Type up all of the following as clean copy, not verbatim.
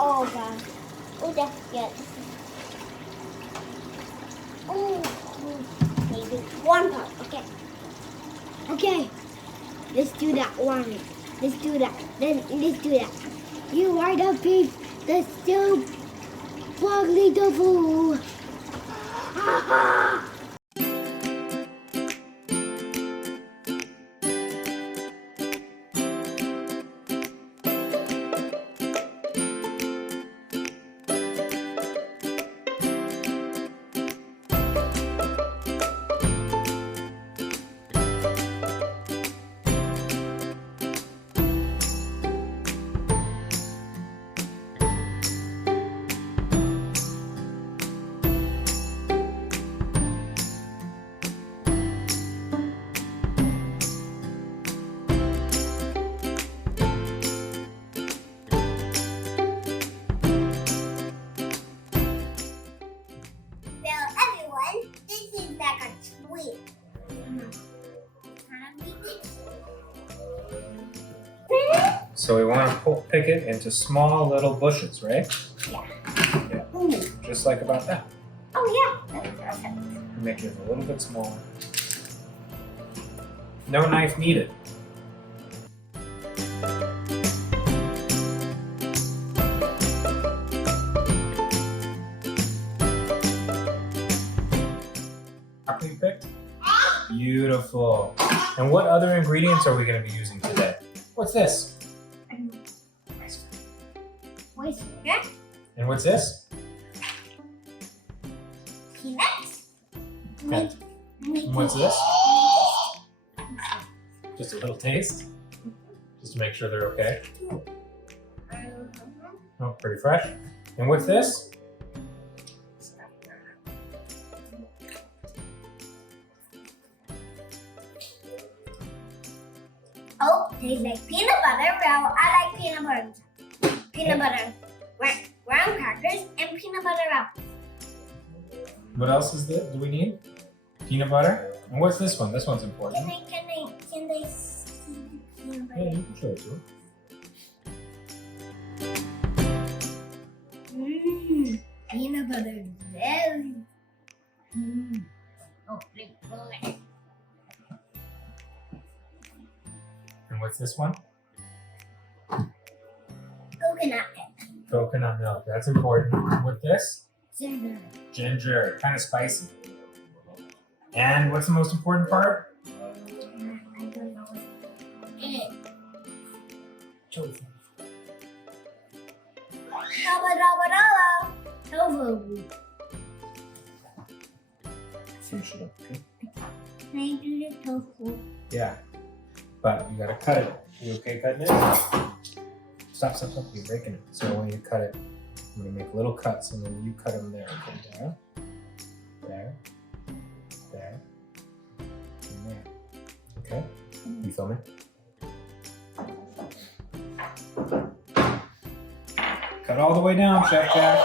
Oh god. Oh, that's good. Oh, maybe one part. Okay. Okay. Let's do that one. Let's do that. Then let's do that. You are the pig. That's still ugly tofu. So we want to pick it into small little bushes, right? Yeah. Yeah. Just like about that. Oh yeah, that's perfect. Make it a little bit smaller. No knife needed. Broccoli picked? Beautiful. And what other ingredients are we going to be using today? What's this? Oyster. And what's this? Peanuts. And what's this? Just a little taste? Just to make sure they're okay? Oh, pretty fresh. And what's this? Oh, tastes like peanut butter. Well, I like peanut butter. Peanut butter. Graham crackers and peanut butter wrappers. What else is this? Do we need? Peanut butter? And what's this one? This one's important. Can they see the peanut butter? Yeah, you can show it to them. Peanut butter jelly. Oh, And what's this one? coconut. Coconut milk. That's important. With this? Ginger. Ginger. Kind of spicy. And what's the most important part? I don't know. Egg. Tofu. Tofu. Finish it up, okay? Can I do the tofu? Yeah. But you gotta cut it. You okay cutting it? Stop. You're breaking it. So when you cut it, I'm gonna make little cuts and then you cut them there. Okay, there, and there. Okay? You filming? Cut all the way down, Chef Jack.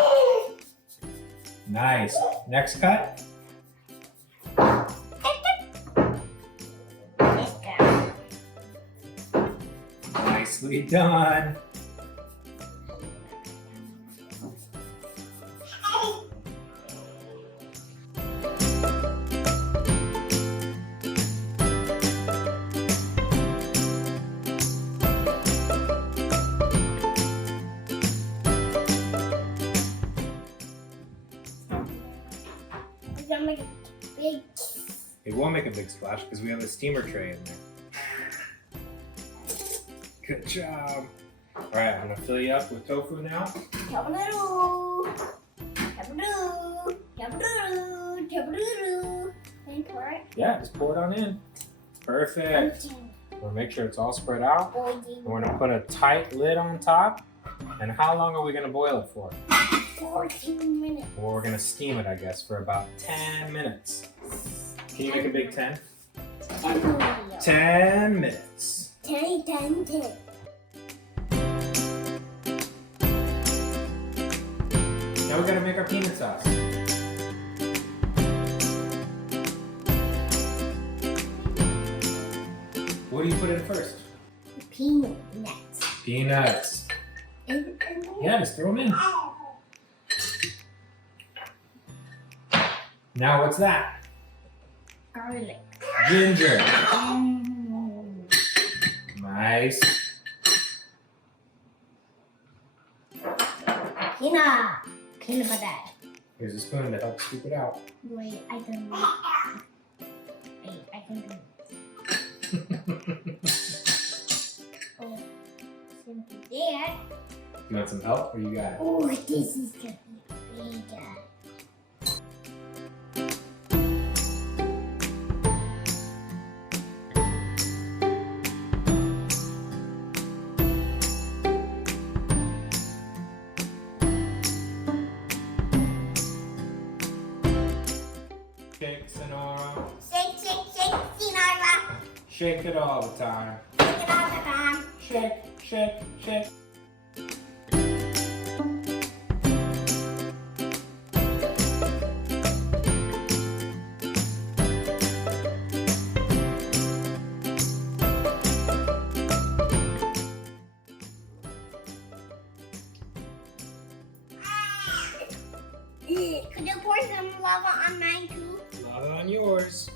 Nice. Next cut. Nicely done. It's gonna make a big. It won't make a big splash because we have a steamer tray in there. Good job. All right, I'm gonna fill you up with tofu now. And pour it. Yeah, just pour it on in. Perfect. We'll make sure it's all spread out. We're gonna put a tight lid on top. And how long are we gonna boil it for? 14 minutes. Well, we're gonna steam it, I guess, for about 10 minutes. Can you make a big 10? 10 minutes. 10. Now we gotta make our peanut sauce. What do you put in first? Peanuts. Peanuts. Yeah, just throw them in. Now what's that? Garlic. Ginger. Nice. Peanut butter. Here's a spoon to help scoop it out. Wait, I can do it. Oh, simple there. You want some help or you got it? Oh, this is gonna be bigger. Shake, Sonora. Shake, Sinara. Shake it all the time. Shake it all the time. Shake, shake, shake. Could you pour some lava on mine too? Lava on yours.